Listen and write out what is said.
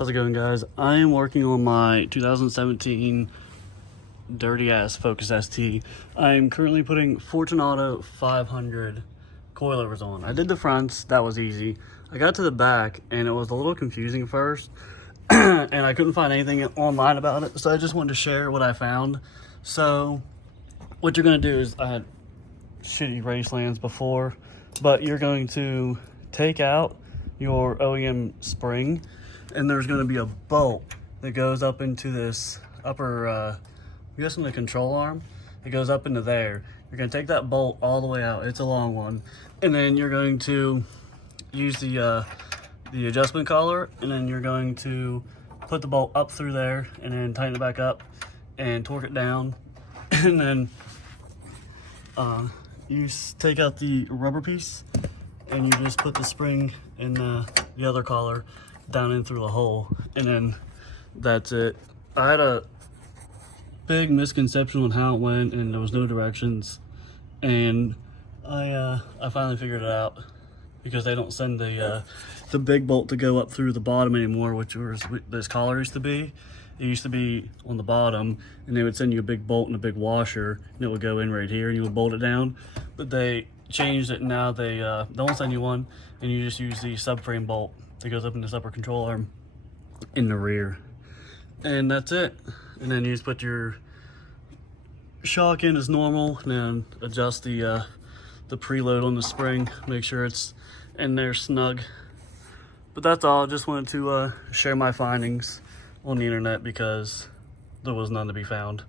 How's it going, guys? I am working on my 2017 dirty ass Focus ST. I am currently putting Fortunato 500 coilovers on. I did the fronts, that was easy. I got to the back and it was a little confusing first and I couldn't find anything online about it, so I just wanted to share what I found. So what you're going to do is, I had shitty Racelands before, but you're going to take out your OEM spring, and there's going to be a bolt that goes up into this upper, I guess in the control arm, it goes up into there. You're going to take that bolt all the way out, it's a long one, and then you're going to use the adjustment collar, and then you're going to put the bolt up through there, and then tighten it back up, and torque it down, and then you take out the rubber piece, and you just put the spring and the other collar down in through the hole, and then that's it. I had a big misconception on how it went, and there was no directions, and I finally figured it out, because they don't send the big bolt to go up through the bottom anymore, which was this collar used to be. It used to be on the bottom, and they would send you a big bolt and a big washer, and it would go in right here, and you would bolt it down. But they changed it, and now they don't send you one, and you just use the subframe bolt that goes up in this upper control arm in the rear, and that's it. And then you just put your shock in as normal, and then adjust the preload on the spring, make sure it's in there snug. But that's all. Just wanted to share my findings on the internet, because there was none to be found.